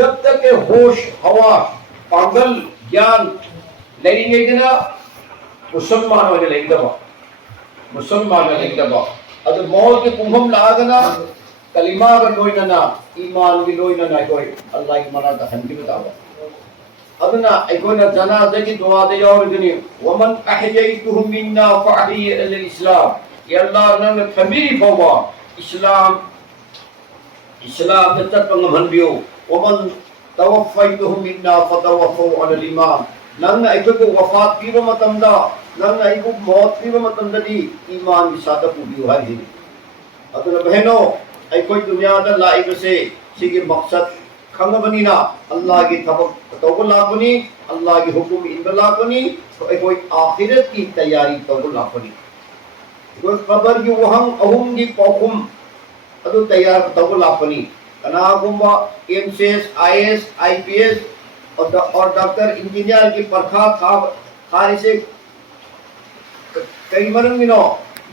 جب تک کہ ہوش ہوا پانگل گیان لیں گے نا مسلمان ہونے لیں گے مسلمان ہونے لیں گے ادھر موت کے کنبھم لاغنا کلمہ کا لوئی نہ ایمان کی لوئی نہ کوئی اللہ کی منع کا ہم کی بتاوا ادنا ایکونا جنازہ کی دعا دے اور گنی ومن احییتہ منا فاحی الاسلام یا اللہ نے تھمیری فوا اسلام نے تپنگ بھنبیو ومن توفیتہ منا فتوفوا علی الایمان نن ایکو کو وفات کی متمدا نن ایکو موت کی متمدا دی ایمان کی ساتھ پوری ہے ادنا بہنو ایکو دنیا دا لائق سے سیگے مقصد کھنگ بنی نا اللہ کی توبہ کنی اللہ کی حکم انبلا کنی تو کوئی آخرت کی تیاری توبہ کنی کوئی قبر کی وہم اہم کی پوکم ادو تیار توبہ کنی کنا گمبا M C S I S I P S اور ڈاکٹر انجینئر کی پرکھا خاری سے کئی مرنگی نو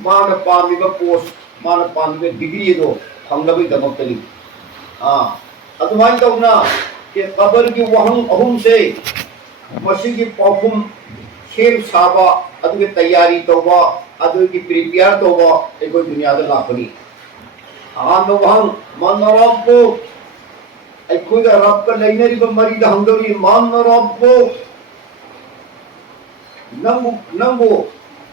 مان پامی کا پوسٹ مان پامی کا ڈگری دو ہم لبی دمک تلی ادوائن تونا کہ قبر کی وہم اہم سے مسیح کی پوکم شیر صحابہ ادو کی تیاری توبہ ادو کی پریپیار توبہ ایک کوئی دنیا در لاپنی آن وہم من رب ایک کوئی رب کا لینری بمری دا ہمدوری من رب نمبو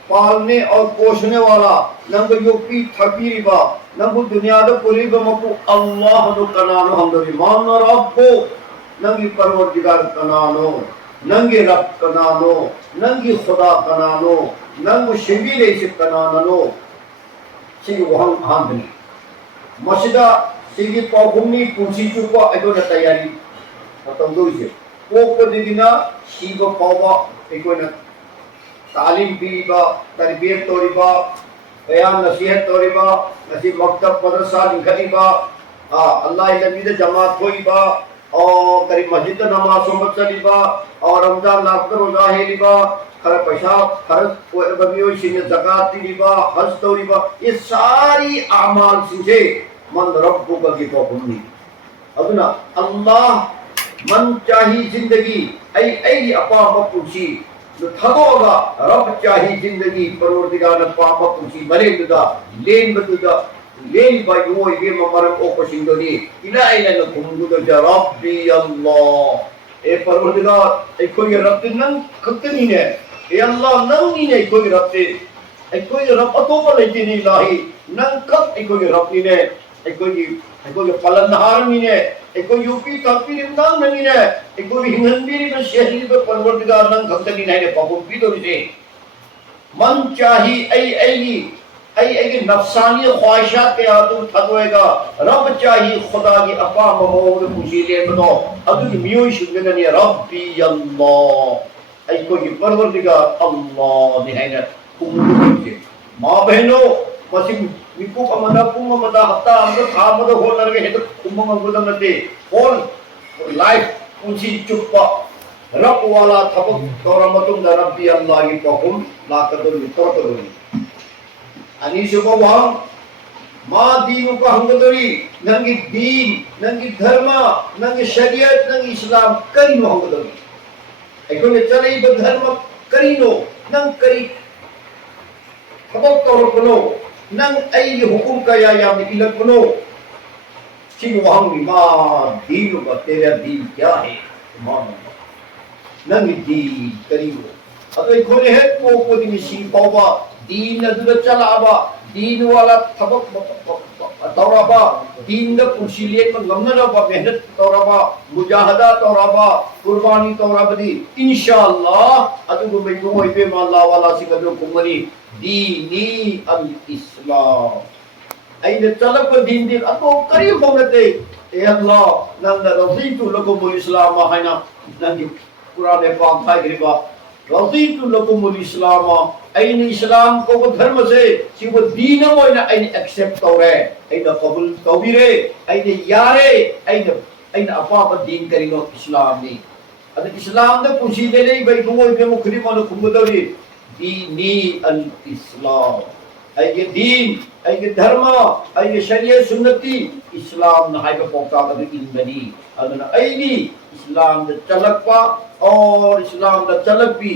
پالنے اور پوشنے والا نمبو یو پی تھپیری با نمبو دنیا دا پوری بمکو اللہ دو کنانو ہمدوری من رب ننگی پروردگار کنانو ننگی رب کنانو ننگی خدا کنانو ننگو شبیل ایسی کنانو سیگی وہم آندنی مسجدہ سیگی پاکھومی پوچھی چکا ایدو نا تیاری تمدوری سے پوک کو دیدینا شیگو پاوا ایکو نا تعلیم بھی با تربیت توری با بیان نصیحت توری با نصیب مکتب مدرسہ لکھنی با اللہ علمید جماعت ہوئی با اور قریب مسجد نماز سمت چلی با اور رمضان نافطر روزہ ہے با خر پیشاب خرچ بمیوئی شین زکاة دی با حج توری با یہ ساری اعمال سنجھے من رب کو کی توقم نہیں ادنا اللہ من چاہی زندگی ای اپا مپوچی تھگو گا رب چاہی زندگی پروردگار اپا مپوچی بلے ددا لین بددا لین بائی ہوئی بے ممرم او پشندو دی الہی لنکم ددا ربی اللہ اے پروردگار اے کوئی رب تے نن کھتے نہیں ہے اے اللہ نن نہیں ہے کوئی رب تے اے کوئی رب اتو پر لیتی نہیں الہی نن کب اے کوئی رب نہیں ہے اے کوئی پلندہار نہیں ہے اے کوئی یوپی تاپی رمضان نہیں ہے اے کوئی ہنگنبیری میں شہری پر پروردگار نن کھتے نہیں ہے پاکو پیدو رسے من چاہی ای نفسانی خواہشات کے آدم تھدوئے گا رب چاہی خدا کی اپا ممور مجھیلے بدو ادو کی میوئی شکلنی ربی اللہ ای کوئی پروردگار اللہ نہینا کمدو ماں بہنو مسیح نکو کا مدہ کم مدہ ہفتہ امرت آمدہ ہو لرگے ہیں تو کم مدہ مدے اور لائف پوچھی چپا رب والا تھبک دورمتم دا ربی اللہ کی پاکم لا کردنی توترنی انیسو کو وہاں ماں دینوں کا ہنگدری ننگی دین ننگی دھرما ننگی شریعت ننگی اسلام کرینو ہنگدری ایکو نے چلے با دھرما کرینو ننگ کری تھبک طور کنو ننگ ای حکم کا یا مکیلت کنو چنگ وہاں ماں دینوں کا تیرا دین کیا ہے ننگی دین کرینو اب ایکو نے ہے کو دی مشین پاوبا دین ندر چلابا دین والا تھبک تورابا دین دا پرشیلیت من غمنرابا محنت تورابا مجاہدہ تورابا قربانی تورابا دی انشاءاللہ ادھو کو میں کوئی پہ اللہ والا سی قدر کمری دینی الاسلام این طلب کو دین دین ادھو قریب ہوگتے اے اللہ نند رضیتو لکم الاسلام آہینا نندی قرآن پاک بھائی گریبا رضیت لکم الاسلام این اسلام کو وہ دھرم سے سی وہ دین وہ این ایکسپٹ تو رہے این قبول تو بھی رہے این یارے این اپاپ دین کرینو اسلام نہیں ادھر اسلام نے پوچھی دے نہیں بھئی وہ بے مخرمانو کمدوری دینی الاسلام این دین ꯑꯩꯒꯤ ꯙꯔꯃ ꯑꯩꯒꯤ ꯁꯔꯤꯌꯠ ꯁꯨꯟꯅꯇꯤ ꯏꯁꯂꯥꯝꯅ ꯍꯥꯏꯕ ꯄꯥꯎꯇꯥꯛ ꯑꯗꯨ ꯏꯟꯕꯅꯤ ꯑꯗꯨꯅ ꯑꯩꯗꯤ ꯏꯁꯂꯥꯝꯗ ꯆꯠꯂꯛꯄ ꯑꯣꯔ ꯏꯁꯂꯥꯝꯗ ꯆꯠꯂꯛꯄꯤ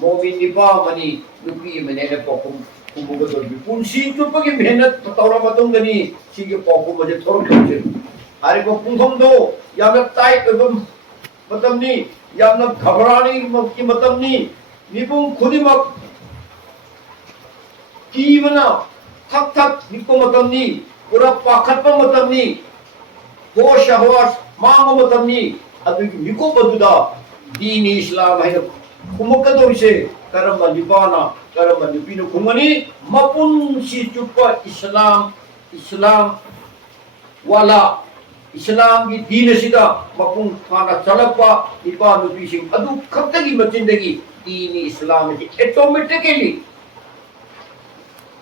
ꯃꯣꯃꯤꯟ ꯅꯨꯄꯥ ꯑꯃꯅꯤ ꯅꯨꯄꯤ ꯑꯃꯅꯤ ꯑꯩꯅ ꯄꯥꯎꯈꯨꯝ ꯈꯨꯝꯃꯒꯗꯧꯔꯤꯕꯤ ꯄꯨꯟꯁꯤ ꯆꯨꯞꯄꯒꯤ ꯃꯦꯍꯅꯠ ꯇꯧꯔ ꯃꯇꯨꯡꯗꯅꯤ ꯁꯤꯒꯤ ꯄꯥꯎꯈꯨꯝ ꯑꯁꯤ ꯊꯣꯔꯛꯇꯣꯏꯁꯦ ꯍꯥꯏꯔꯤꯕ ꯄꯨꯡꯐꯝꯗꯣ ꯌꯥꯝꯅ ꯇꯥꯏꯠ ꯑꯣꯏꯕ ꯃꯇꯝꯅꯤ ꯌꯥꯝꯅ ꯘꯕꯔꯥꯅꯤꯒꯤ ꯃꯇꯝꯅꯤ ꯃꯤꯄꯨꯝ ꯈꯨꯗꯤꯡꯃꯛ ꯀꯤꯕꯅ ꯊꯛ ꯊꯛ ꯅꯤꯛꯄ ꯃꯇꯝꯅꯤ ꯄꯨꯔꯥ ꯄꯥꯈꯠꯄ ꯃꯇꯝꯅꯤ ꯍꯣꯁ ꯍꯋꯥꯁ ꯃꯥꯡꯕ ꯃꯇꯝꯅꯤ ꯑꯗꯨꯒꯤ ꯃꯤꯀꯨꯞ ꯑꯗꯨꯗ ꯗꯤꯅꯤ ꯏꯁꯂꯥꯝ ꯍꯥꯏꯅ ꯈꯨꯝꯃꯛꯀꯗꯧꯔꯤꯁꯦ ꯀꯔꯝꯕ ꯅꯨꯄꯥꯅ ꯀꯔꯝꯕ ꯅꯨꯄꯤꯅ ꯈꯨꯝꯒꯅꯤ ꯃꯄꯨꯟꯁꯤ ꯆꯨꯞꯄ ꯏꯁꯂꯥꯝ ꯋꯥꯂꯥ ꯏꯁꯂꯥꯝꯒꯤ ꯗꯤꯟ ꯑꯁꯤꯗ ꯃꯄꯨꯡ ꯐꯥꯅ ꯆꯠꯂꯛꯄ ꯅꯨꯄꯥ ꯅꯨꯄꯤꯁꯤꯡ ꯑꯗꯨ ꯈꯛꯇꯒꯤ ꯃꯆꯤꯟꯗꯒꯤ ꯗꯤꯅꯤ ꯏꯁꯂꯥꯝ ꯑꯁꯤ ꯑꯣꯇꯣꯃꯦꯇꯤꯀꯦꯂꯤ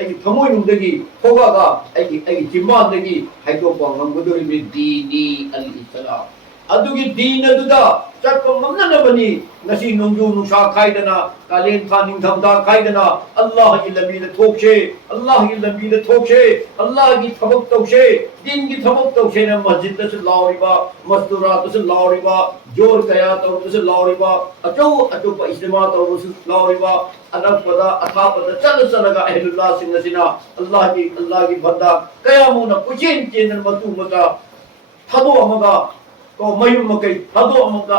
ꯑꯩꯒꯤ ꯊꯃꯣꯏꯅꯨꯡꯗꯒꯤ ꯊꯣꯛꯑꯒ ꯑꯩꯒꯤ ꯆꯤꯝꯕꯥꯟꯗꯒꯤ ꯍꯥꯏꯗꯣꯛꯄ ꯉꯝꯒꯗꯧꯔꯤꯕ ꯗꯤꯅꯤ ꯑꯜ ꯏꯁꯂꯥꯝ ꯑꯗꯨꯒꯤ ꯗꯤꯟ ꯑꯗꯨꯗ ꯆꯠꯄ ꯉꯝꯅꯅꯕꯅꯤ ꯉꯁꯤ ꯅꯣꯡꯖꯨ ꯅꯨꯡꯁꯥ ꯈꯥꯏꯗꯅ ꯀꯥꯂꯦꯟ ꯊꯥ ꯅꯤꯡꯊꯝꯊꯥ ꯈꯥꯏꯗꯅ ꯑꯜꯂꯥꯍꯒꯤ ꯂꯝꯕꯤꯗ ꯊꯣꯛꯁꯦ ꯑꯜꯂꯥꯍꯒꯤ ꯂꯝꯕꯤꯗ ꯊꯣꯛꯁꯦ ꯑꯜꯂꯥꯍꯒꯤ ꯊꯕꯛ ꯇꯧꯁꯦ ꯗꯤꯟꯒꯤ ꯊꯕꯛ ꯇꯧꯁꯦꯅ ꯃꯁꯖꯤꯗꯇꯁꯨ ꯂꯥꯎꯔꯤꯕ ꯃꯁꯗꯨꯔꯥꯠꯇꯁꯨ ꯂꯥꯎꯔꯤꯕ ꯖꯣꯔ ꯀꯌꯥ ꯇꯧꯕꯗꯁꯨ ꯂꯥꯎꯔꯤꯕ ꯑꯆꯧ ꯑꯆꯧꯕ ꯏꯖꯇꯤꯃꯥ ꯇꯧꯕꯁꯨ ꯂꯥꯎꯔꯤꯕ ꯑꯅꯛꯄꯗ ꯑꯊꯥꯞꯄꯗ ꯆꯠꯂꯒ ꯑꯍꯂꯨꯜꯂꯥꯍꯁꯤꯡ ꯑꯁꯤꯅ ꯑꯜꯂꯥꯍꯒꯤ ꯕꯟꯗꯥ ꯀꯌꯥꯃꯨꯛꯅ ꯀꯣꯏꯆꯦꯟ ꯆꯦꯟꯗꯅ ꯃꯇꯨꯡꯗ ꯊꯥꯗꯣꯛꯑꯃꯒ ꯃꯌꯨꯝ ꯃꯀꯩ ꯊꯥꯗꯣꯛꯑꯃꯒ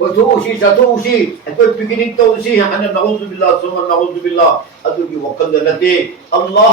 وتوشي ستوشي أكو بيجنيك توشي أنا نعوذ بالله ثم نعوذ بالله أدوكي وقل لتي الله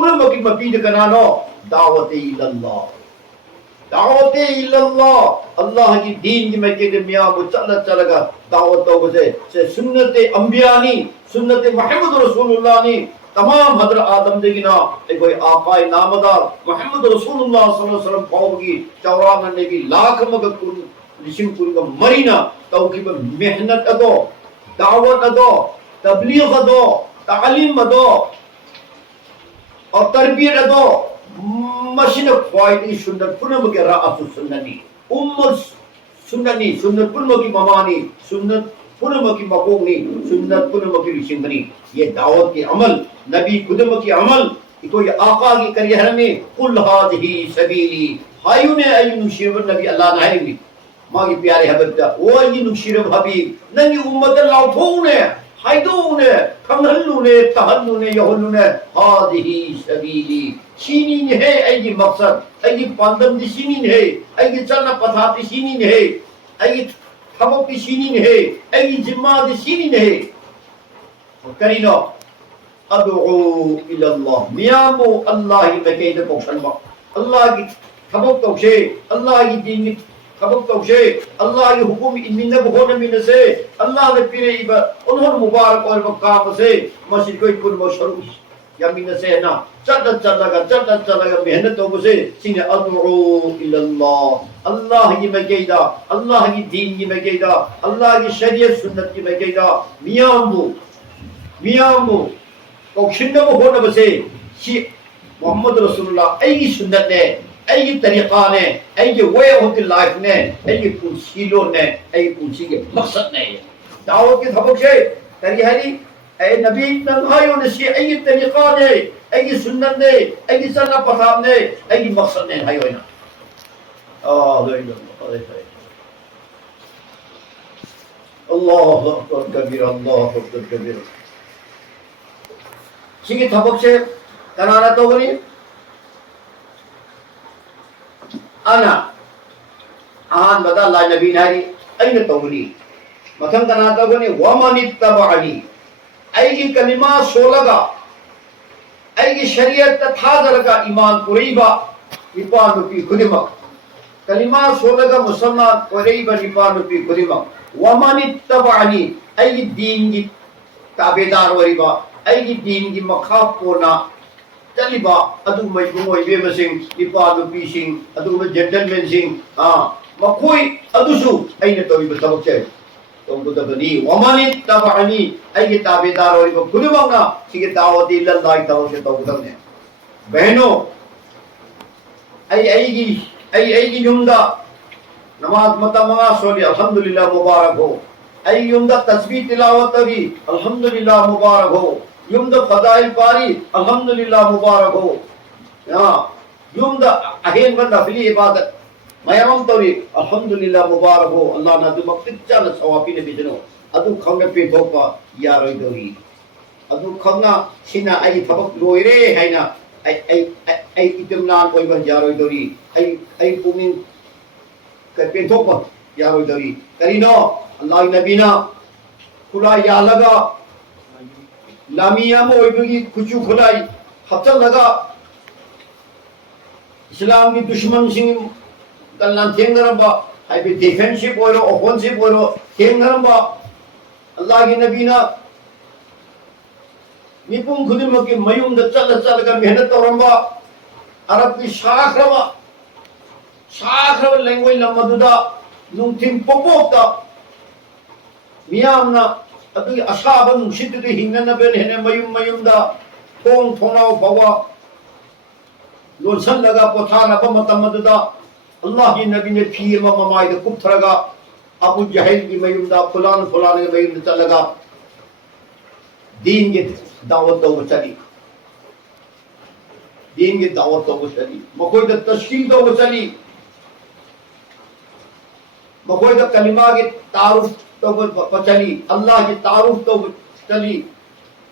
پورا کی مپید کنانو دعوت اللہ دعوت اللہ اللہ کی دین کی میں کہ میاں وہ چلا گا دعوت سے سنت انبیاء نی سنت محمد رسول اللہ نی تمام حضرت آدم دیکھنا کوئی آقا نامدار محمد رسول اللہ صلی اللہ علیہ وسلم پاؤگی 94 کی لاکھ مگر لشم کن کا مرینا تو کی محنت ادو دعوت ادو تبلیغ ادو تعلیم ادو اور تربیت ادو مشن فائدی سنت پنم کے رأس سننی سننی سنت پنم کی ممانی سنت پنم کی مقومی سنت پنم کی رشنگنی یہ دعوت کے عمل نبی قدم کی عمل کوئی آقا کی کریہ میں قل ھذہ سبیلی ہائیون ایون شیرب نبی اللہ نائمی ماں پیارے حبیب او ایون شیرب حبیب ننی امت اللہ تھونے حیدونے کھنگلونے تحلونے یہلونے ھذہ سبیلی شینین ہے ایگی مقصد ایگی پاندم دی شینین ہے ایگی چلنا پتھاتی شینین ہے ایگی تھمو کی شینین ہے ایگی جمع دی شینین ہے کرینو ادعو الاللہ میامو اللہ ہی بکید پوشنوا اللہ کی تھمک توشے اللہ کی دین کی تھمک توشے اللہ کی حکم انمین بہون من سے اللہ نے پیرے انہوں مبارک اور مقام سے مسجد کوئی کن مشروع یا من سے نا چلتا لگا محنت ہو سے سینے ادعو الاللہ اللہ کی مکیدہ اللہ کی دین کی مکیدہ اللہ کی شریعت سنت کی مکیدہ میامو کوشندہ ہونا بسے محمد رسول اللہ ایگی سنت نے ایگی طریقہ نے ایگی وے آف دی لائف نے ایگی پرسیلوں نے ایگی پرسی کے مقصد نے دعوت کی تھبک سے تریہری اے نبی ننہائیوں نے سی ایگی طریقہ نے ایگی سنت نے ایگی سنہ پتھاب نے ایگی مقصد نے ہائیوں اللہ اکبر کبیر اللہ اکبر کبیر سیگی تھبک سے کنانا تو بنی انا آن بدا اللہ نبی ناری این تو بنی مثلا کنانا تو بنی ومن اتبعنی ایگی کلمات سولگا ایگی شریعت تھازرگا ایمان قریبا ایپانو پی خدمت کلمات سولگا مسلمان قریبا ایپانو پی خدمت ومن اتبعنی ایگی دین کی تابدار وریبا ایگی دین کی مخاف کونا تلیبا ادو مجموعی بے مسنگ ایپانو پی سنگ ادو جنٹلمن سنگ مکوئی ادو سو این توی بتبک چاہے تو بنی ومن اتبعنی ایگی تابدار وریبا خدمانا سیگی دعوت اللہ توشی تو بتبنے بہنوں ایگی یمدہ نماز متمغا سولی الحمدللہ مبارک ہو ای یمدہ تسبیح تلاوت بھی الحمدللہ مبارک ہو یمدہ فضائل پاری الحمدللہ مبارک ہو یمدہ اہین بند افلی عبادت میرم توری الحمدللہ مبارک ہو اللہ نا دو مقتد چانا سواپی نے بجنو ادو کھنگا پی بھوپا یا روی دوری ادو کھنگا سینا ای تھبک روی رے ہے نا ای اتمنان کوئی بہن یا روی دوری ای پومین پی بھوپا یا روی دوری کرینو اللہ نبینا کھلائی یا لگا لامیہ موئی بگی کچھو کھلائی حفظل لگا اسلام کی دشمن سنگ کلنا تھینگ ربا ہائی پی ڈیفنشپ ہوئی رو اوفنسپ ہوئی رو تھینگ ربا اللہ کی نبینا نیپون خدمہ کی میوم دا چل کا محنت ربا عرب کی شاخ ربا لنگوی لمدودا نمتین پوپوتا میامنا ادوی اصحابن مشدد ہنگن بین ہنے میوم دا تھون تھوناو بوا لولسن لگا پتھانا بمتمددا اللہ کی نبی نے پھیر ممائی دا کب تھرگا ابو جہل کی میوم دا فلان کی میوم دا چل لگا دین کی دعوت دو چلی دین کی دعوت دو چلی مکوئی دا تشکیل دو چلی مکوئی دا کلمہ کی تعارف تو چلی اللہ کی تعارف تو چلی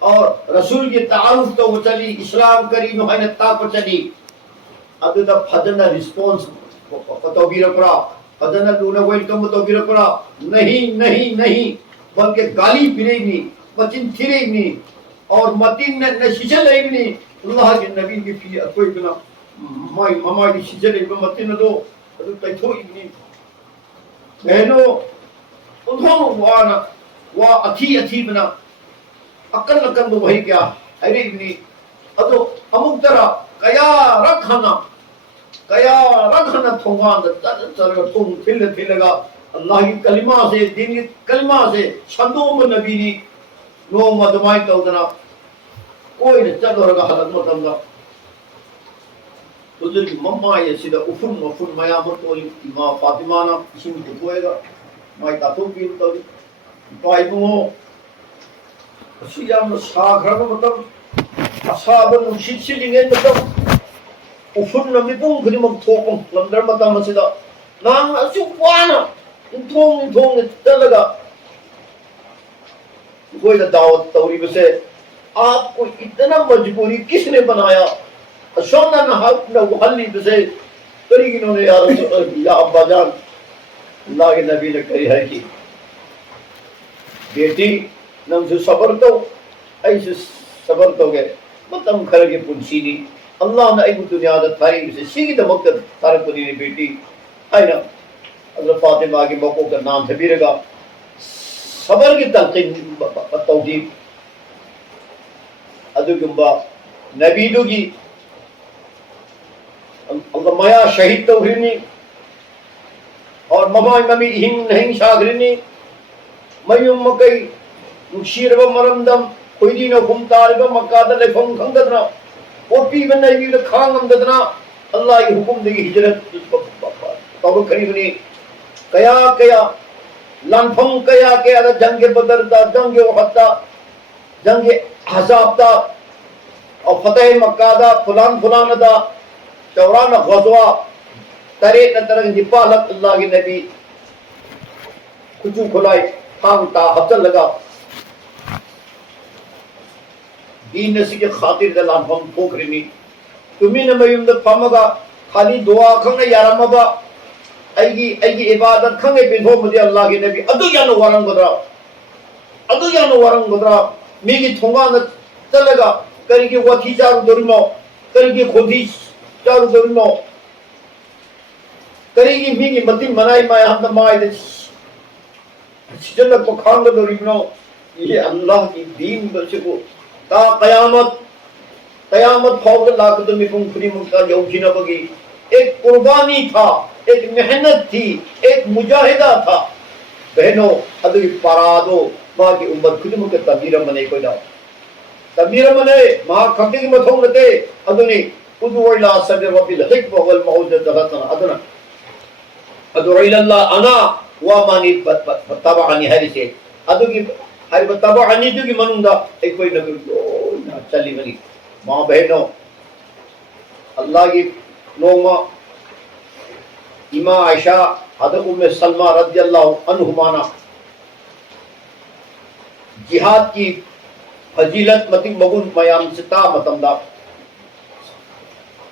اور رسول کی تعارف تو چلی اسلام کری نوحینتا کو چلی ادو دا فدنا رسپونس تو بیرہ پڑا فدنا دونا ویلکم تو بیرہ پڑا نہیں بلکہ گالی پیرے گی بچن تھیرے گی اور متین نشیشہ لے گی Allah ki Nabi ki pi atoi bina mai mamai di sijale ba matin do adu taitho ibni beno unhong wa athi bina akan do bhai kya are ibni adu amuk tara kaya rakhana thongan da tar thong thilaga Allah ki kalima se din ki kalima se shandom nabi ni no madmai tawdana کوئی نے چلو رگا حالت مطمئنہ حضور کی ممّا یہ سیدھا افن میامت ہوئی امام فاطمانہ کسی میں جھکوئے گا مائی تاتوں کی انتولی بائی نو اسی جام ساکھ رہا مطلب اصحابن مشید سے جنگیں مطلب افن نمی پون کھلی مکتوکم لندر مطمئن سیدھا نام اسی وانا انتوں چلگا کوئی دعوت توریب سے آپ کو اتنا مجبوری کس نے بنایا شونا نہ حلی بسے طریق انہوں نے یا رسول یا ابا جان اللہ کے نبی نے کہی ہے کہ بیٹی نم سے صبر تو ایسے صبر تو گئے مطمئن کھر کے پنسی نہیں اللہ نے ایک دنیا دا تھاری اسے سیگی دا مقتد تھارک کنی نے بیٹی آئینا حضرت فاطمہ کے موقع کا نام تھبی رگا صبر کی تلقین توجیب ادو گمبا نبی دو کی اللہ مایا شہید توہرنی اور ممائی ممی ہنگ شاگرنی میم مکئی مکشیر و مرندم خویدین و خم طالب مقادل فم خنددنا اوپی بن نبی و کھانگم ددنا اللہ کی حکم دگی ہجرت توبہ قریبنی کیا لنفم کیا دا جنگ بدر دا جنگ احد دا جنگ حزاب دا اور فتح مکہ دا فلان دا 54 غزوہ تریت نترک نپالت اللہ کے نبی کچھو کھلائی خام تا حفظل لگا دین نسی کے خاطر دلان ہم پوکرنی تمہیں نمیم دا پامگا خالی دعا کھنگا یارم با ایگی عبادت کھنگے پینہو مجھے اللہ کے نبی ادو یانو ورنگ گدرا میگی تھونگان تلگا کری کی وطی چارو درنو کری کی خودی چارو درنو کری کی میگی مدین منائی مائی ہم دا مائی دے جنت کو کھانگا درنو یہ اللہ کی دین بچکو تا قیامت فوق اللہ قدمی کنکری مکتا یوچی نبگی ایک قربانی تھا ایک محنت تھی ایک مجاہدہ تھا بہنوں ادوی پارادو ماں کی امت خود مکہ تبیر منے کوئی دا تبیر منے ماں کھٹی کی متھوں لتے ادونی ادعو الہ صدر ربی الحکم والمعوذ دغتنا ادعو اللہ انا وامانی تبعنی ہری سے ادو کی ہری تبعنی جو کی منوں دا ایک کوئی نگر چلی منی ماں بہنوں اللہ کی نوما امام عائشہ حضرت ام سلمہ رضی اللہ عنہمانا جہاد کی فضیلت متی مگن میام ستا متمدہ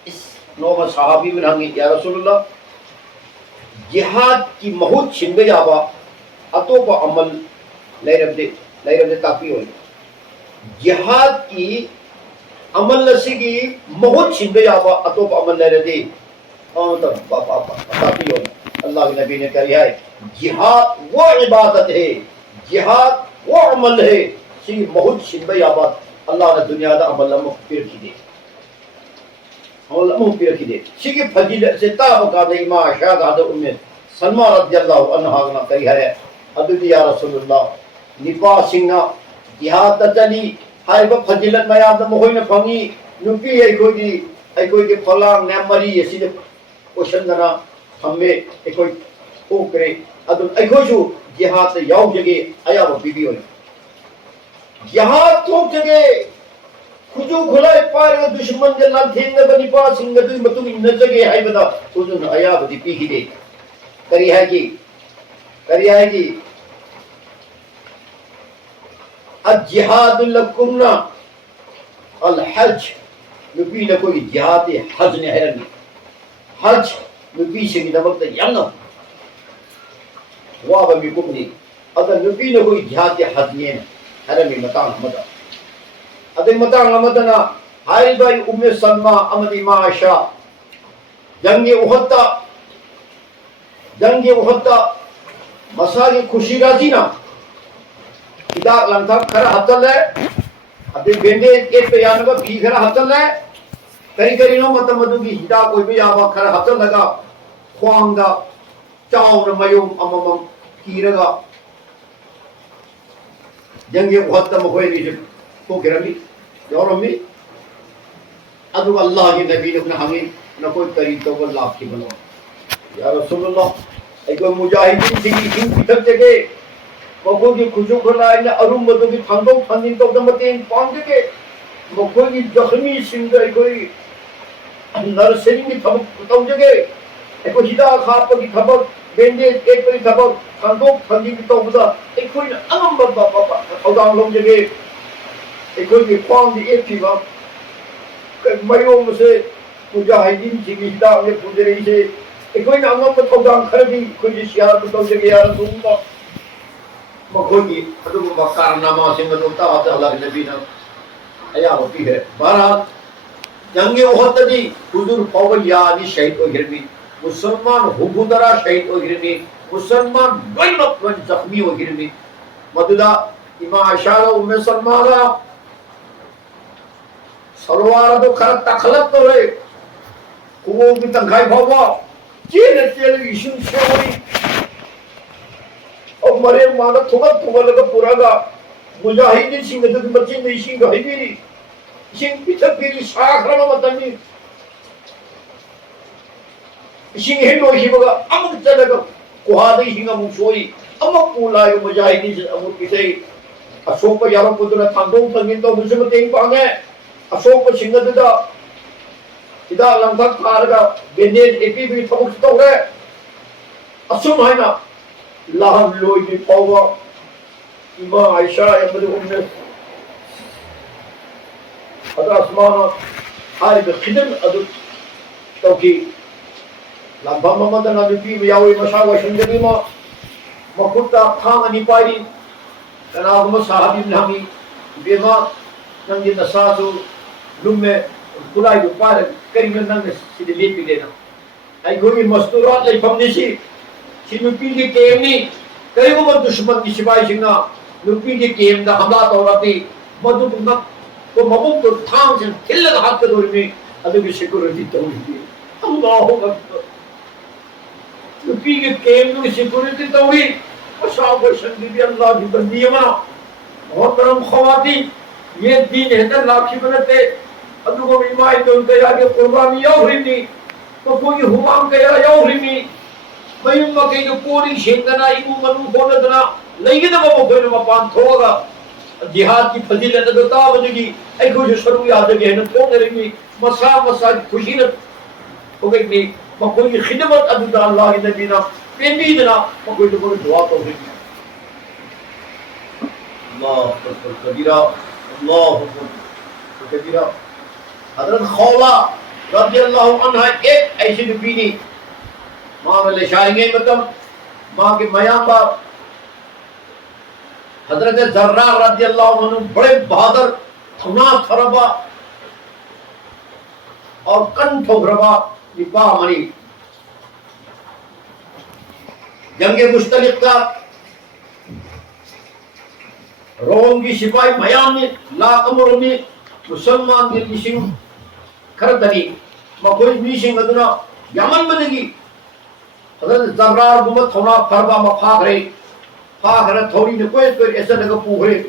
اس نوما صحابی میں ہنگی یا رسول اللہ جہاد کی مہود چھنگے جاوا اتو پا عمل لئی رب دے تاقی ہوئی جہاد کی عمل نسی کی مہود چھنگے جاوا اتو پا عمل لئی رب دے تاقی ہوئی اللہ کے نبی نے کہا ہے جہاد وہ عبادت ہے جہاد وہ عمل ہے سی مہود چھنگے جاوا اللہ نے دنیا دا عمل مغفر کی دے علماء پیر کی دے شکی فضیلت سے تابقہ دے امام شاہد ام سلمہ رضی اللہ عنہ نے کہی ہے حضرت یا رسول اللہ نپا سنگا جہاد چلی ہر وہ فضیلت میں یاد مہوئی نے پھنگی نپی ای کوئی کے فلان نے مری اسی دے کوشندنا ہمیں ای کوئی او کرے حضرت ای کوئی جو جہاد یاو جگہ آیا وہ بی بی ہوئی جہاد تو جگہ کجو کھلائے پائے دشمن دے لان تھینگا بنی پاس ہنگا دوی مطلب نزگے ہائی بدا خودن آیا بدی پی ہی دے کری ہے کی الجہاد لکمنا الحج نبی نے کوئی جہاد حج نے حیرنی حج نبی سے کی نمکتا ینگا وابا بھی کمنی اگر نبی نے کوئی جہاد حج نے حیرنی مطان مدہ ادھے مطان مدنا ہائبہ ام سلمہ امدی معاشا جنگ احد مساگی خوشی راضی نا ہدا لنتھا کھر ہتل ہے ادے بینڈے ایک پیانگا بھی کھر ہتل ہے کئی کری نو مت مدوگی ہدا کوئی بھی آبا کھر ہتل لگا خوان دا چاون میوم امم کیرگا جنگ احد مخوی نہیں تو گرمی یورمی ادو اللہ کی نبی نے ہمیں نہ کوئی طریق تو اللہ کی بنو یا رسول اللہ ایک مجاہدین سنگی ہن پیتھک جگے مکو کی خوشو کھلائے نہ ارم بدو کی تھندو تھندین تو دمتین پان جگے مکو کی زخمی سنگ کوئی نرسری کی تھبک تو جگے ایک ہدا خاپ کی تھبک بینڈے ایک پری تھبک تھندو تھندین تو بدا ایک کوئی انم بابا بابا خدام لوگ جگے ایک کوئی پان دی ایک تھی باب میوم سے مجاہدین سنگی ہدا نے پوجے رہی سے کوئی نہ انگم تھودان کھربی کوئی سیارت تو جگہ یا رسول اللہ مکھوگی ادو کارنامہ سے مدوتا آتا اللہ کے نبی نے ایا ہوتی ہے بہرحال جنگ احد دی حضور پاول یادی شہید ہو گرمی مسلمان حبودرا شہید ہو گرمی مسلمان بین زخمی ہو گرمی مددہ امام اشارہ ام سلمانہ سلوار تو کھر تخلط تو رہے وہ بھی تنخائی بھاوا چیلے چیلے ایشن شوری اور مرے مانا تھوڑا لگا پورا گا مجاہدین سنگھ دن بچے نہیں سنگھ ہے بھی سنگھ پیتھک بھی شاخ رہا مطلبی سنگھ ہنو ہی بگا امک چلے گا کوہادی سنگھ امک شوری امک پولائے مجاہدین سے امک پیتے اشوک یارو پدر تھاندوں تنگین تو مجھے تین پانگے اشوک سنگھ دا ہدا لنتھا کھارگا بینڈیج ایپی بھی تھبک تو گئے اسم ہے نا لاہم لوئی بھی پاوا امام عائشہ امد ام حضر اسمانہ حارب خدم ادو توکی لنبھا محمد نبی بیاوی مشاوی شنگلی ما مکھتا تھام انی پائری کناغم صحابی نامی بیما ننگی نساسو لمے کلائی دو پار کری میں ننگ سیدھے لیٹ بھی لینا ای کوئی مستورات لئی پھم نیسی سی نپی کے کیم نہیں کئی وہ دشمن کی سپاہی سنگا نپی کے کیم دا حملہ توراتی مدد نک تو مبوک تو تھام سے کھلت ہاتھ کے دور میں ادھے بھی شکر رضی توڑی دی اللہ اکبر نپی کے کیم نو شکر رضی توڑی اشعب و شنگی بھی اللہ کی بندی منا محترم خواتین یہ دین ہے لاکھی بنتے ادھو کو ایمائی تو انتے آگے قربانی یا ہوئی تو کوئی حمام کے یا ہوئی میم مکے جو کوری شیطنا ایمو منو بولدنا نہیں دے وہ کوئی نہ پان تھوگا جہاد کی فضیلت تو تا وجگی اے کو جو شروع یاد ہے نہ تو کرے گی مسا خوشی نہ ہو گئی نہیں کوئی خدمت ادو اللہ کے نبی نا پینی دینا کوئی تو کوئی دعا تو ہوئی اللہ اکبر کبیرہ اللہ اکبر کبیرہ حضرت خولا رضی اللہ عنہ ایک ایسی نبی ماں میں شاہنگے مطلب ماں کے میاں باپ حضرت ذرار رضی اللہ عنہ بڑے بہادر تھنا تھربا اور کن ٹھوکربا نپا منی جنگ مشتلق کا روم کی سپاہی میاں میں لاکمر میں مسلمان دل کی سنگ کھرتنی مکوئی میشنگ ادنا یمن بنگی حضرت ذرار گمت تھونا فربا ما پھاک رہے تھوڑی نے کوئی ایسا لگا پوہرے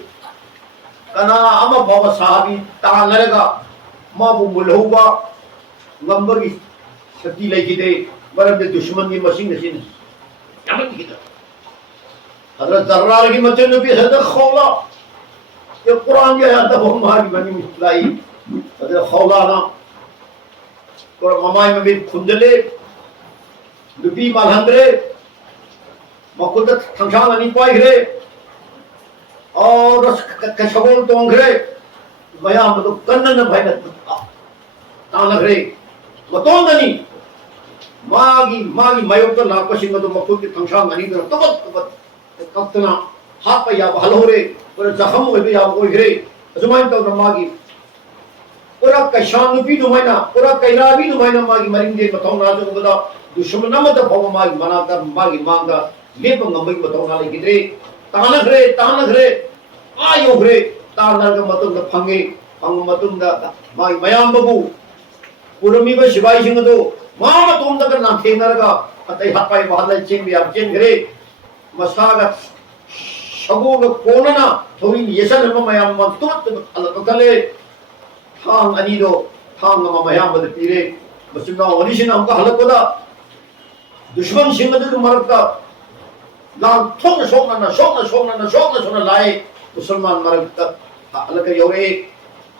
کنا اما بابا صحابی تاں لرگا ما وہ ملہوبا لمبر کی ستی لے کی دے برد دشمن کی مشین نسین یمن کی دا حضرت ذرار کی مچے نبی حضرت خولا یہ قرآن کی آیات وہ ہماری بنی مستلائی حضرت خولانا اور ممائی میں بھی کھندلے نبی مالہندرے مقدت تھنشان انی پائی گرے اور رس کشگول تونگرے بیان مدو کنن بھائیت تانگ رے مطون دنی ماگی میوکتا لاکوشی مدو مقدت تھنشان انی در تبت کفتنا ہاتھ پہ یا بھل ہو رے اور زخم ہوئے بھی یا ہوئی گرے زمائن تو ماگی ꯄꯨꯔꯥ ꯀꯩꯁꯥ ꯅꯨꯄꯤ ꯑꯗꯨꯃꯥꯏꯅ ꯄꯨꯔꯥ ꯀꯩꯔꯥꯕꯤ ꯑꯗꯨꯃꯥꯏꯅ ꯃꯥꯒꯤ ꯃꯔꯤꯡꯗꯤ ꯃꯊꯧꯅꯥ ꯆꯪꯕꯗ ꯗꯨꯁꯃꯟ ꯑꯃꯠꯇ ꯐꯥꯎꯕ ꯃꯥꯒꯤ ꯃꯅꯥꯛꯇ ꯃꯥꯒꯤ ꯃꯥꯡꯗ ꯂꯦꯞꯄ ꯉꯝꯕꯒꯤ ꯃꯊꯧꯅꯥ ꯂꯩꯈꯤꯗ꯭ꯔꯦ ꯇꯥꯟꯅꯈ꯭ꯔꯦ ꯌꯧꯈ꯭ꯔꯦ ꯇꯥꯟꯅꯔꯒ ꯃꯇꯨꯡꯗ ꯐꯪꯕ ꯃꯇꯨꯡꯗ ꯃꯥꯒꯤ ꯃꯌꯥꯝꯕꯕꯨ ꯄꯨꯔꯝꯃꯤꯕ ꯁꯤꯕꯥꯏꯁꯤꯡ ꯑꯗꯨ ꯃꯇꯣꯝꯗꯒ ꯂꯥꯟꯊꯦꯡꯅꯔꯒ ꯑꯇꯩ ꯍꯥꯠꯄꯥꯏ ꯋꯥꯍꯜꯂ ꯆꯦꯟꯕ ꯌꯥꯝ ꯆꯦꯟꯈ꯭ꯔꯦ ꯃꯁꯥꯒ ꯁꯒꯣꯜꯒ ꯀꯣꯟꯅꯅ ꯊꯧꯔꯤ ꯌꯦꯠꯁꯟꯅꯕ ꯃꯌꯥꯝ ꯀꯛꯊꯠꯂꯦ ꯊꯥꯡ ꯑꯅꯤꯗꯣ ꯊꯥꯡ ꯑꯃ ꯃꯌꯥꯝꯕꯗ ꯄꯤꯔꯦ ꯃꯆꯤꯟꯅꯥꯎ ꯑꯅꯤꯁꯤꯅ ꯑꯃꯨꯛꯀ ꯍꯜꯂꯛꯄꯗ ꯗꯨꯁꯃꯟꯁꯤꯡ ꯑꯗꯨꯒꯤ ꯃꯔꯛꯇ ꯁꯣꯛꯅ ꯂꯥꯛꯑꯦ ꯃꯨꯁꯜꯃꯥꯟ ꯃꯔꯛꯇ ꯍꯜꯂꯒ ꯌꯧꯔꯛꯑꯦ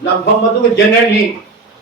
ꯂꯥꯟꯐꯝ ꯑꯗꯨꯒ ꯖꯦꯅꯔꯦꯜꯅꯤ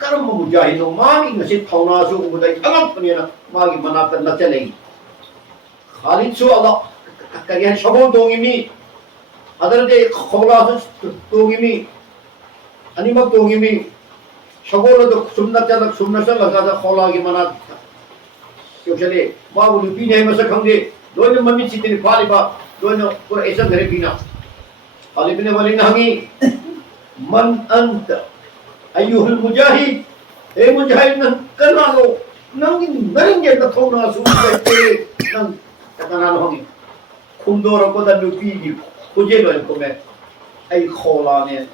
ꯀꯔꯝꯕ ꯃꯨꯖꯥꯍꯤꯗꯅꯣ ꯃꯥꯒꯤ ꯉꯁꯤ ꯊꯧꯅꯥꯁꯨ ꯎꯕꯗ ꯑꯉꯛꯄꯅꯦꯅ ꯃꯥꯒꯤ ꯃꯅꯥꯛꯇ ꯅꯠꯆꯜꯂꯛꯏ ꯈꯥꯂꯤꯗꯁꯨ ꯀꯔꯤ ꯍꯥꯏ ꯁꯒꯣꯜ ꯇꯣꯡꯉꯤꯃꯤ ಅದರದೇ ಖೌಲಾಸು ತೋಗಿಮಿ ಅನಿಮಕ್ ತೋಗಿಮಿ ಸಗೋಲದ ಸುಮ್ನ ಚಲಗ ಖೌಲಾಗಿ ಮನ ಯೋಚನೆ ಮಾವು ನುಪಿನೇ ಮಸಕ್ ಖಂಗೆ ಲೋಯ್ನ ಮಮ್ಮಿ ಚಿತ್ತಿನಿ ಫಾಲಿಬಾ ಲೋಯ್ನ ಪುರ ಎಸ ಘರೆ ಬಿನಾ ಖಾಲಿದ್ ವಲಿನ ಹಂಗಿ ಮನ್ ಅಂತ ಅಯ್ಯುಹುಲ್ ಮುಜಾಹಿದ್ ಏ ಮುಜಾಹಿದ್ ನನ್ ಕನಾನೋ ನಂಗೆ ನರಿಂಗೆ ಅಂತ ಖೌಲಾಸು ನನ್ ಕನಾನೋ ಹಂಗಿ ಖುಂದೋರಕೋದ ನುಪಿಗಿ Kuje loh kome, ay khola ne,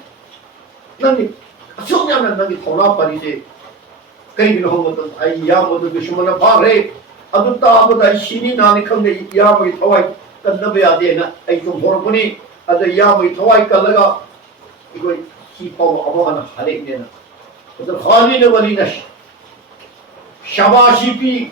nanti asumnya nanti khola pari se, kaya gino homoton ay yamo to dushmana pare, adu ta abu ay sini nani khamne yamo ithawai kanna be ade na ay tum horpuni adu yamo ithawai kallaga, iko hi pawa amana hale ne na, adu khali ne wali na shabashi pi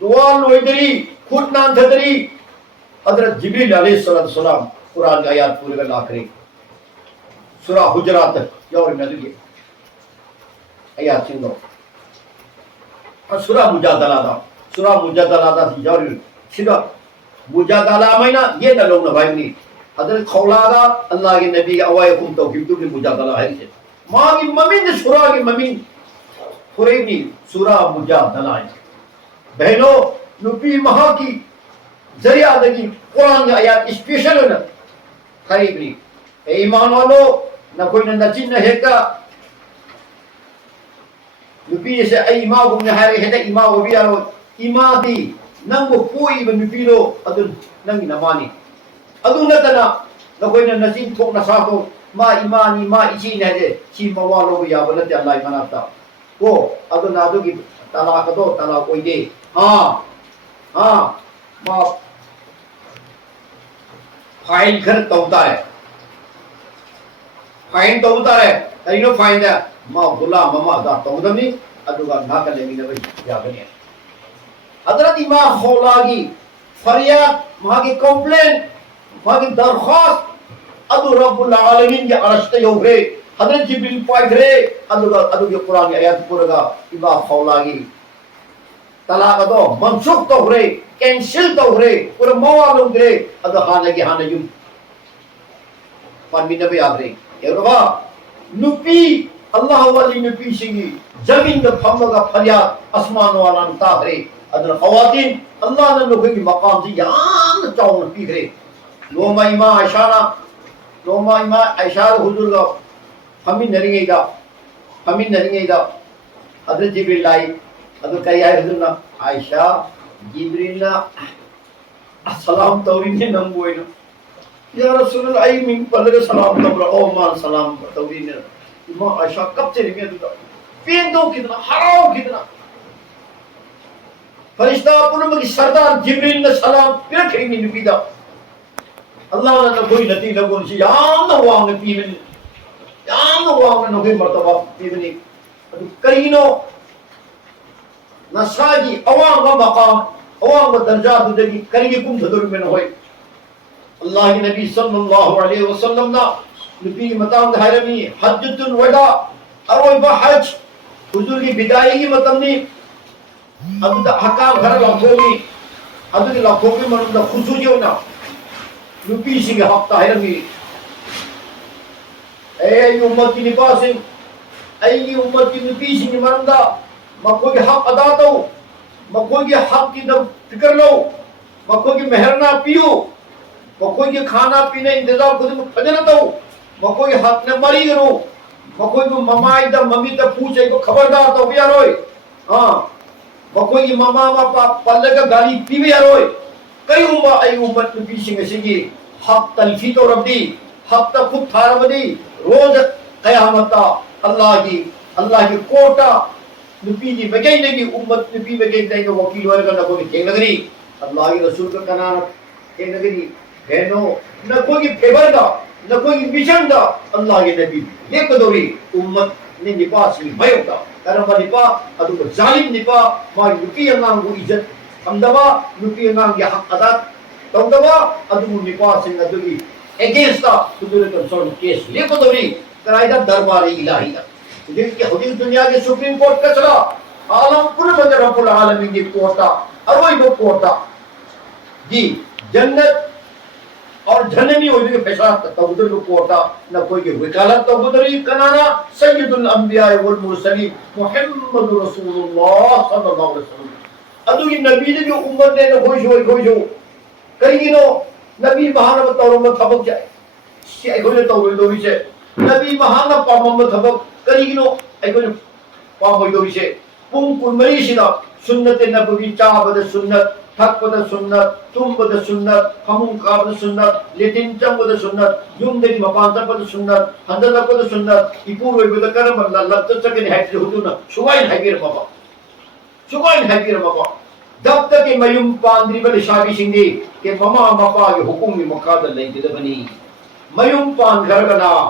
دعا لوئدری خود نانتدری حضرت جبریل علیہ السلام قرآن کی آیات پورے کا لاکھری سورہ حجرات یور ندوی آیات سنگو سورہ مجادلہ دا سورہ مجادلہ دا یور سنگو مجادلہ میں نا یہ نلوگ نبھائی حضرت خولا دا اللہ کے نبی اوائکم توحیدو کی مجادلہ ہے ماں کی ممین سورہ کی ممین قریبی سورہ مجادلہ ہے بہنوں نبی مہا کی ذریعہ دگی قرآن کی آیات اسپیشل ہے نا قریب نہیں اے ایمان والو نہ کوئی نہ نچین نہ ہیکا نبی جیسے اے ایمان کو نہارے ہے ایمان کو بھی آرو ایمان دی ننگو کوئی بنبی لو ادن ننگی نمانی ادن نتنا نہ کوئی نہ نچین تھوک نہ ساکو ما ایمانی ما اچین ہے دے چی موالو بھی آبلت اللہ ایمان آتا وہ ادن آدو کی طلاق دو طلاق کوئی دے ہاں ما فائن گھر توتا ہے فائن توتا ہے ترینو فائن ہے ما غلام مما دا توتا نہیں ادو کا نہ کر لیں گے بھئی یا بنی ہے حضرت امام خولا کی فریاد وہاں کی کمپلین وہاں کی درخواست ادو رب العالمین کے عرشتے ہو گئے حضرت جبریل پائے گئے ادو کی قرآن کی آیات پورے گا امام خولا کی طلاق دو منسوخ تو ہو رہے کینسل تو ہو رہے پورے موالوں گرے ادو خانے کی خانے یوں پانوی نبی آگ رہے یہ رہا نپی اللہ والی نپی سنگی زمین کا پھملو کا فریاد اسمان والا نتاہ رہے ادو خواتین اللہ نے لوگوں کی مقام سے یہاں چاہوں نپی کرے لوما امام عائشہ حضور کا ہمیں نرینگے دا حضرت جبریل لائی ادو کہی آئے حضور نا عائشہ جبریل نا السلام تورین نے نمبوئے نا یا رسول اللہ ای من پلے سلام تبرا او مان سلام تورین نے امام عائشہ کب چلے گئے تو پیندو کتنا حراؤ کتنا فرشتہ اپنے کی سردار جبریل نے سلام پھر کھڑی نہیں نبی دا اللہ نے کوئی نتی لگو نسی یام نہ ہوا ہمیں پیمن یام نہ ہوا ہمیں نوکے مرتبہ پیمنی کرینو نساجی عوام و مقام عوام و درجات دے کی کریے کم دھدر میں نہ ہوئے اللہ کے نبی صلی اللہ علیہ وسلم نا نبی مطام دھائرمی حجت الوداع اروی بحج حضور کی بدائی کی مطمنی ادو دا حکام گھر لکھوگی ادو کی لکھوگی منم دا خصوصی ہونا نبی سی کے حق دھائرمی اے امت کی نپاسنگ اے امت کی نبی سی کے منم دا مکو کی حق ادا تو مکو کی حق کی فکر لو مکو کی مہرنا پیو مکو کی کھانا پینے انتظام خود میں پجر تو مکو کی حق نے مری کرو مکو کی ممائی دا ممی تا پوچھے کو خبردار تو بیا روئے مکو کی ماما ماپا پلے کا گالی پی بیا روئے کئی امت نبی سنگھ سنگی حق تلفی تو رب دی حق تا خود تھارم دی روز قیامتا اللہ کی کوٹا نبی جی بگئی نگی امت نبی بگئی نگی وکیل ورگا نہ کوئی کھیل نگری اللہ کی رسول کا کنانت کھیل نگری بہنوں نہ کوئی فیور دا نہ کوئی مشن دا اللہ کے نبی یہ قدوری امت نے نپاس لی بھائی ہوتا کرم نپا ادو کو ظالم نپا ما نبی اللہ کو عزت ہمدوا نبی اللہ کی حق ادا تمدوا ادو نپاس سے ندوی اگینسٹ دا تدور کنسرن کیس یہ قدوری کرائدہ دربار الہی دا جن کے حدیث دنیا کے سپریم کورٹ کا چلا عالم پورے بندے رب العالمین کی کوٹا اروئی وہ کوٹا جی جنت اور جہنمی ہوئی کے فیصلہ تقدیر کو کوٹا نہ کوئی کی وکالت تقدیری کنانا سید الانبیاء والمرسلین محمد رسول اللہ صلی اللہ علیہ وسلم ادو کی نبی نے جو امت نے خوش ہو کہیں نو نبی مہانہ تورمت تھبک جائے شیعہ کھولے توری سے نبی مہانہ پامم تھبک کریگنو ایکون پام ہوئی دوری سے پون کن مریشی دا سنت نبوی چاہ بدا سنت تھک بدا سنت تم بدا سنت ہمون کا بدا سنت لیتن چم بدا سنت یون دری مپانتا بدا سنت ہندر بدا سنت ایپور ہوئی بدا کرم اللہ لگتا چکن حیثی ہوتو نا شوائن حیبیر مپا جب تک میوم پاندری بدا شاگی شنگی کہ مما مپا کے حکومی مقادر نہیں دیدہ بنی میوم پاند گھر کا نام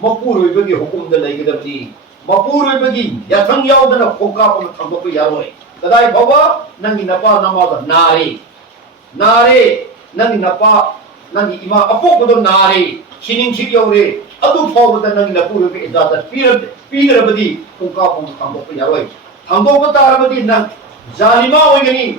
مقبول ہوئی بگی حکم دل لئی گدب دی ꯃꯄꯨꯔꯣꯏꯕꯒꯤ ꯌꯥꯊꯪ ꯌꯥꯎꯗꯅ ꯈꯣꯡꯀꯥꯞ ꯑꯃ ꯊꯥꯡꯗꯣꯛꯄ ꯌꯥꯔꯣꯏ ꯀꯗꯥꯏ ꯐꯥꯎꯕ ꯅꯪꯒꯤ ꯅꯄꯥ ꯅꯃꯥꯗ ꯅꯥꯔꯦ ꯅꯪꯒꯤ ꯅꯄꯥ ꯅꯪꯒꯤ ꯏꯃꯥ ꯑꯄꯣꯛꯄꯗꯣ ꯅꯥꯔꯦ ꯁꯤꯅꯤꯡꯁꯤꯛ ꯌꯧꯔꯦ ꯑꯗꯨ ꯐꯥꯎꯕꯗ ꯅꯪꯒꯤ ꯃꯄꯨꯔꯣꯏꯕ ꯏꯖꯥꯖꯠ ꯄꯤꯗ꯭ꯔꯕꯗꯤ ꯈꯣꯡꯀꯥꯞ ꯑꯃ ꯊꯥꯡꯗꯣꯛꯄ ꯌꯥꯔꯣꯏ ꯊꯥꯡꯗꯣꯛꯄ ꯇꯥꯔꯕꯗꯤ ꯅꯪ ꯖꯥꯂꯤꯃꯥ ꯑꯣꯏꯒꯅꯤ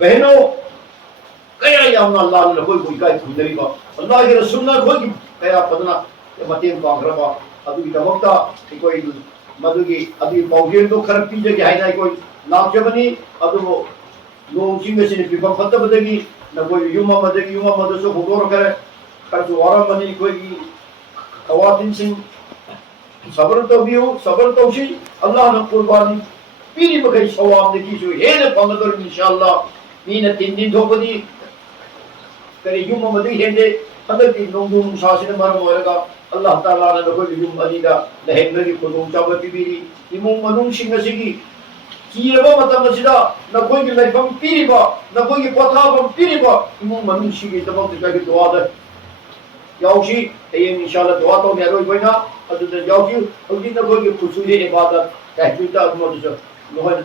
ꯕꯍꯅꯣ kaya yamna Allah na koi koi kai khundari ba Allah ki rasul na koi kaya padna matem pangraba adu ki damakta koi madugi adu bawgel do kharap pije gi haina koi naamjabani adu long jinga sini pibam fatta badagi na koi yuma madaso hodor kare kar jo wara mani koi kawatin sing sabar to shi Allah na qurbani piri bagai sawab de ki jo hele pangador inshallah mina tin din thopadi kari yum amadi hende hadaki nongdu sasina maram oiraga Allah Taala na ko yum alida lehengi kodum chabati biri imum manung singa sigi kiraba matam sida na koi gi laifam piriba na koi gi pothabam piriba imum manung sigi tabam de gi dua da yaushi ayem inshallah dua to meroi boina adu da yaushi odi na koi gi kusuli ibadat tahjuda admo jo lohan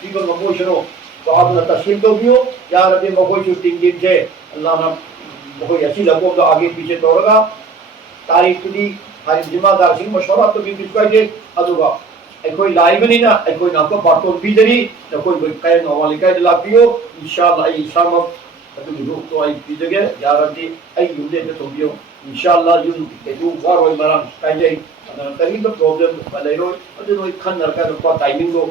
people mamoshno to apna taslim to biyo ya rabbi makoy shooting din je allah na makoy asi lago ga aage piche toraga tarikh tudi hari zimadar sing mashwara to bi biskai je aduga ekoi live ni na ekoi na ko baton bidari na koi kai no wali kai la biyo inshallah ai shama adu ru to ai pijege ya rabbi ai yunde to biyo inshallah yun ke du waroi maram kai je ana tari to problem balai roi adu noi khan nar ka ko timing go